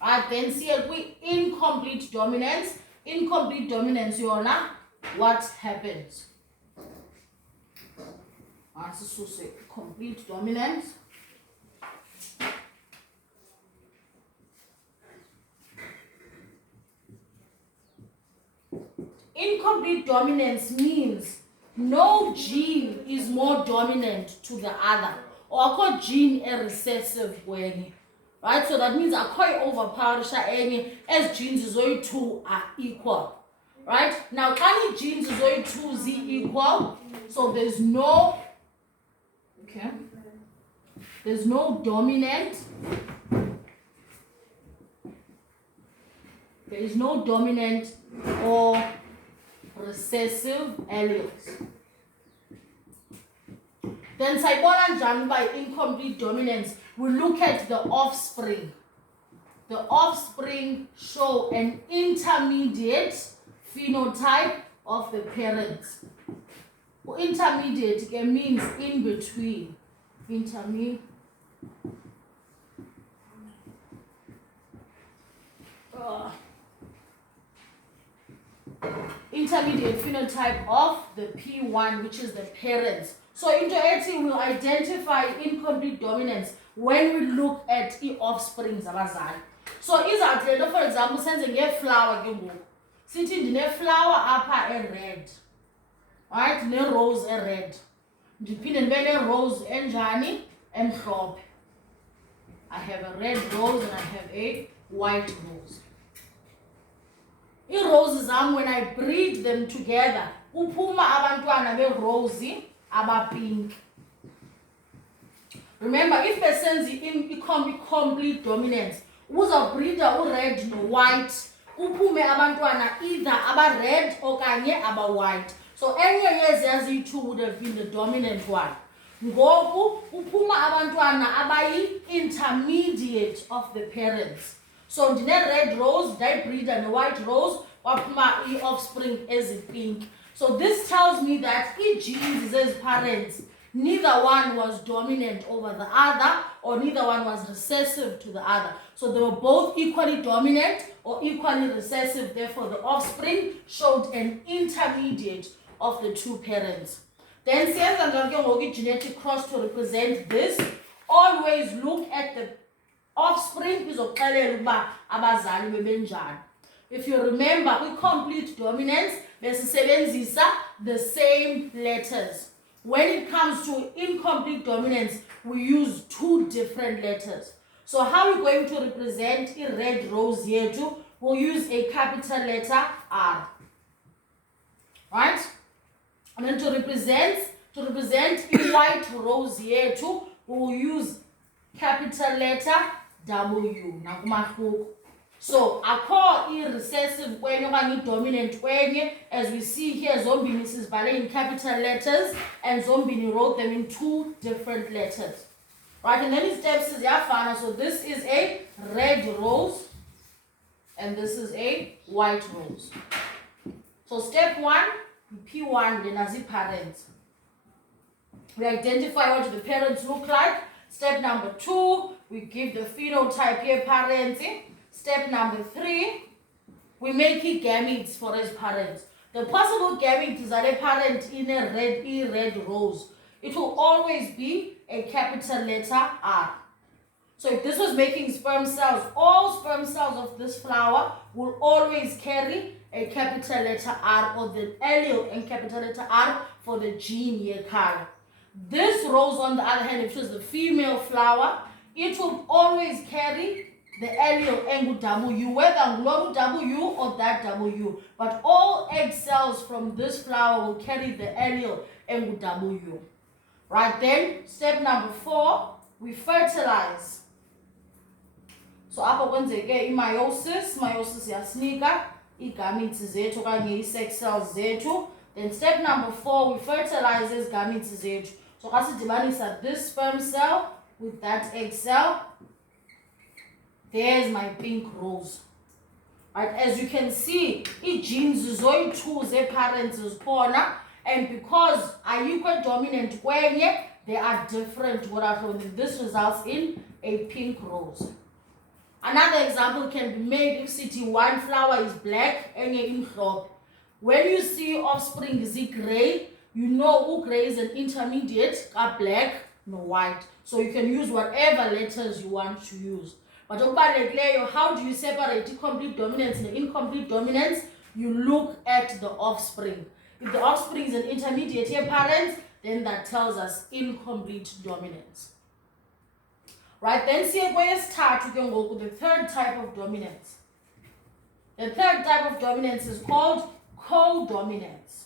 Right, then see we incomplete dominance. Incomplete dominance, yona, what happens? So say complete dominance. Incomplete dominance means no gene is more dominant to the other, or I call gene a recessive when, right? So that means I call overpower any as genes zoe2 are equal, right? Now any genes zoe2 z equal, so there's no dominant. There is no dominant or recessive alleles. Then sayibona by incomplete dominance, we look at the offspring. The offspring show an intermediate phenotype of the parents. Intermediate means in between. Intermediate phenotype of the P1, which is the parents. So into 18 we'll identify incomplete dominance when we look at the offsprings abazali. So izawuthela for example senze ngeflower ke ngoku. Sithi ndineflower apha red. Right? Ne-rose red. Ndiphinde ndibe ne-rose enjani? Emhlophe. I have a red rose and I have a white rose. I-roses when I breed them together, kuphuma abantwana be-rose aba-pink. Remember, if besenza complete dominance, uzawubreeda u-red no-white, kuphume abantwana either aba-red okanye aba-white. So enye yeziyazi-2 would have been the dominant one. Ngoku kuphuma abantwana abayi-intermediate of the parents. So ndine-red rose, ndayibreeda ne-white rose, waphuma i-offspring ezi-pink. So this tells me that genes as parents, neither one was dominant over the other, or neither one was recessive to the other. So they were both equally dominant or equally recessive. Therefore, the offspring showed an intermediate of the two parents. Then, since genetic cross to represent this, always look at the offspring. If you remember, we complete dominance, the same letters. When it comes to incomplete dominance, we use 2 different letters. So how are we going to represent a red rose here too? We'll use a capital letter R. Right? And then to represent a white rose here too, we'll use capital letter W. So I call it recessive when you dominant when, as we see here, zombini is in capital letters and zombini wrote them in 2 different letters. Right, and then it steps is yafana. So this is a red rose and this is a white rose. So step 1, P1, the Nazi parents. We identify what the parents look like. Step number 2, we give the phenotype here parents. Step number 3, we make gametes for his parents. The possible gametes are a parent in a red rose. It will always be a capital letter R. So if this was making sperm cells, all sperm cells of this flower will always carry a capital letter R, or the allele and capital letter R for the gene Yekara. This rose, on the other hand, which is the female flower, it will always carry the allele and W, whether W or that W. But all egg cells from this flower will carry the allele and W. Right then, step number 4, we fertilize. So apha kwenzeke i-meiosis yasinika ii-gametes zethu okanye ii-sex cells zethu. Then step number 4, we fertilize these gametes zethu. So xa sidibanisa this sperm cell with that egg cell, there's my pink rose. Right, as you can see, genes zoyi-2 ze-parents zikhona, and because ayikho dominant kwenye, they are different. This results in a pink rose. Another example can be made if city one flower is black and imhlophe. When you see offspring is gray, you know gray is an intermediate, black, no white. So you can use whatever letters you want to use. But how do you separate the complete dominance and the incomplete dominance? You look at the offspring. If the offspring is an intermediate parent, then that tells us incomplete dominance. Right, then we can go with the third type of dominance. The third type of dominance is called codominance.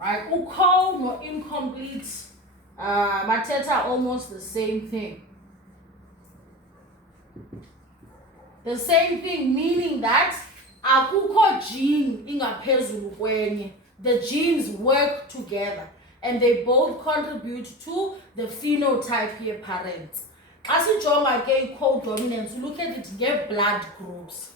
Right, co no incomplete, mateta are almost the same thing. The same thing, meaning that akukho gene ingaphezulu kwenye. The genes work together and they both contribute to the phenotype here parents. As you jonga codominance, you look at it get blood groups.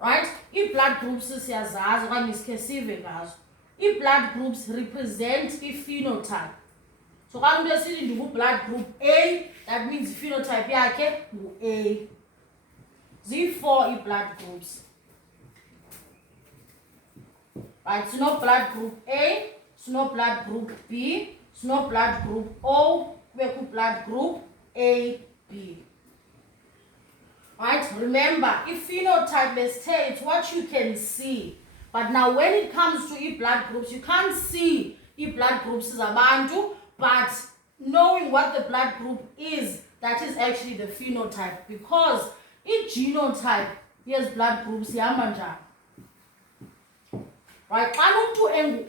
Right? If blood groups siyazazi okanye sikhesive ngazo. If blood groups represent a phenotype. So xa umuntu esithi ndiku-blood group A, that means phenotype yakhe ngu-A. Z4 blood groups. Right, so no blood group A, so no blood group B, so no blood group O, kubekho blood group AB. Right, remember, if phenotype, let's say it's what you can see. But now when it comes to blood groups, you can't see blood groups as abantu, but knowing what the blood group is, that is actually the phenotype. Because genotype, here's blood groups, yamanja. Right,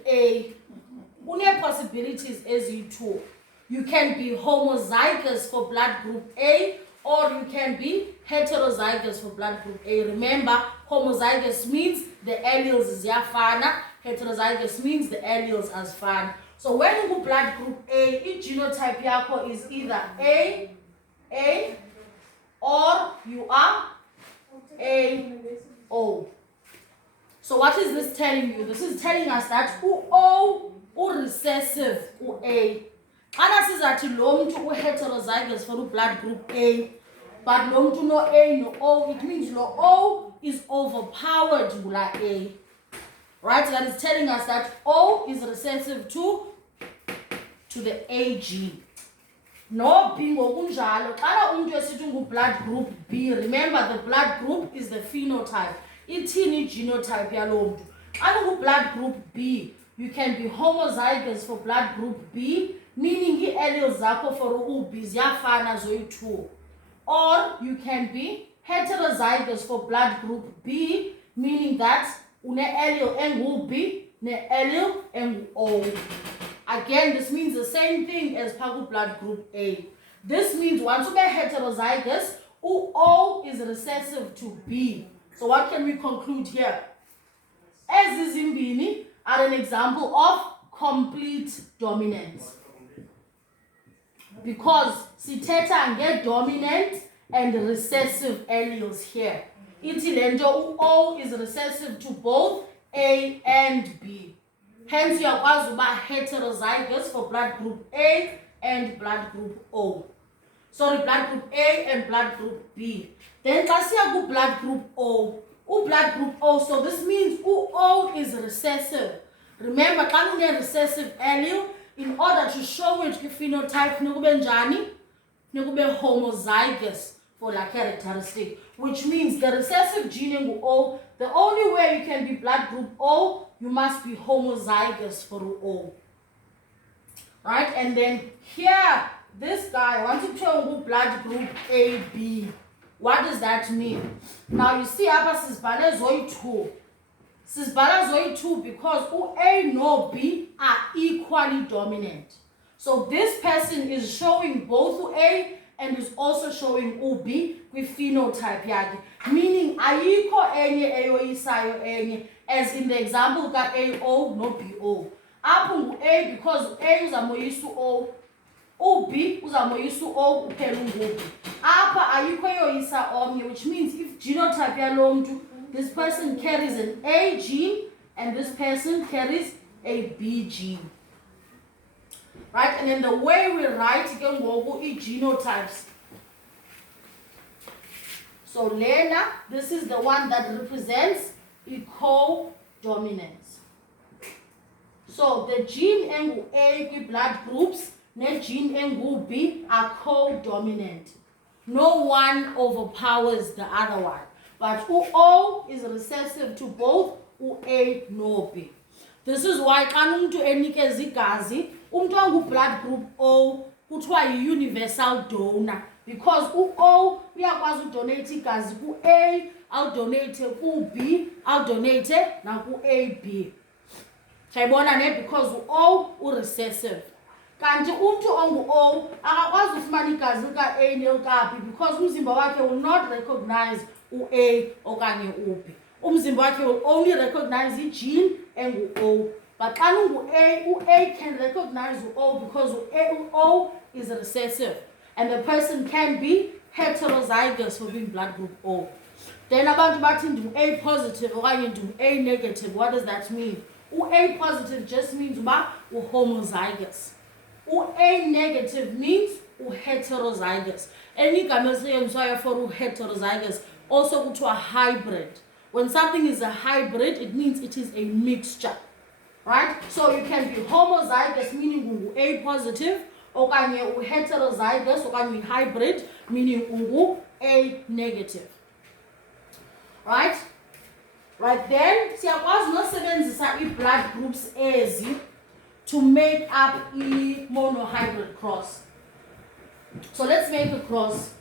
A, une possibilities as you two. You can be homozygous for blood group A, or you can be heterozygous for blood group A. Remember, homozygous means the alleles is yafana, heterozygous means the alleles as fan. So when you go blood group A, each genotype yako is either A, or you are A, O. So what is this telling you? This is telling us that O, recessive, A. Ana sizathi lo muntu heterozygous for blood group A, but lo muntu no A no O, it means lo O is overpowered gula A. Right? That is telling us that O is recessive to the A gene. No B ngokunjalo. Xa umuntu esithi ngu-blood group B, remember the blood group is the phenotype. Ithini genotype yalo muntu. Xa ungu-blood group B, you can be homozygous for blood group B, meaning ii-alleles zakho for u-B ziyafana zoyi-2. Or you can be heterozygous for blood group B, meaning that une-allele engu-B ne-allele engu-O. Again, this means the same thing as blood group A. This means once you get heterozygous, O is recessive to B. So what can we conclude here? Ezizimbini are an example of complete dominance. Because sithetha nge-dominant and recessive alleles here. Ithi lento O is recessive to both A and B. Hence, uyakwazi uba heterozygous for blood group A and blood group O. Sorry, blood group A and blood group B. Then xa siya ku-blood group O. U-blood group O, so this means O is recessive. Remember, xa une-recessive allele, in order to show it phenotype, nekube njani? Nekube homozygous for that characteristic. Which means the recessive gene engu-O, the only way you can be blood group O, you must be homozygous for O. Right? And then here, this guy, I want to tell you blood group AB. What does that mean? Now you see, hapa sizibhale zoyi-2. Sizibhala zoyi-2 because A no B are equally dominant. So this person is showing both A and is also showing B with phenotype yakhe. Meaning ayikho enye eyoyisayo enye, as in the example ka AO no BO. Apho ngu-A because A uzamoyisa u-O. U-B uzamoyisa u-O uphela ungu-B. Apha ayikho eyoyisa omnye, which means if genotype yalo mntu, this person carries an A gene and this person carries a B gene. Right? And then the way we write genotypes, So Lena, this is the one that represents co-dominance. So the gene A blood groups ne gene B are co-dominant. No one overpowers the other one. But O is recessive to both A no B. This is why xa umuntu enikeza igazi, umuntu blood group O kuthiwa yi-universal donor, because O uyakwazi udonate igazi ku-A, awudonate ku-B, awudonate naku-AB. Shayibona ne, because O u-recessive. Kanti umuntu ongu-O akakwazi ufumana igazi lika-A nelika-B because umzimba wakhe will not recognize u-A okanye u-B. Umzimba wakhe will only recognize i-gene engu-O. But xa ungu-A, u-A can recognize u-O because u-O is recessive. And the person can be heterozygous for being blood group O. Then abantu bathi ndim-A positive okanye ndim-A negative. What does that mean? U-A positive just means uba u-homozygous. U-A negative means u-heterozygous. Enye igama elisetyenziswayo for u-heterozygous also kuthiwa hybrid. When something is a hybrid, it means it is a mixture. Right? So you can be homozygous, meaning ungu-A positive, okanye u-heterozygous, okanye hybrid, meaning ungu-A negative. Right? Right then, siyakwazi nosebenzisa i-blood groups ezi to make up i-monohybrid cross. So let's make a cross.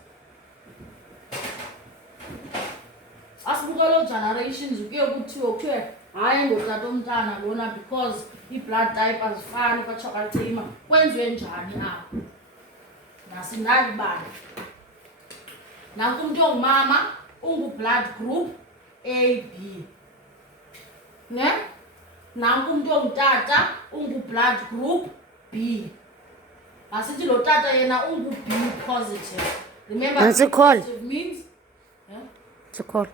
Asibukelo generations uke kuthiwe hayi ngotata omntana lona because i-blood type azifani kwachokaltima. Kwenziwe njani apho? Nasinalibani. Nanku umuntu ongumama ungu-blood group AB. Ne? Nanku umuntu ongutata ungu-blood group B. Asithi lo tata yena ungu-B positive. Remember, positive means? It's a call.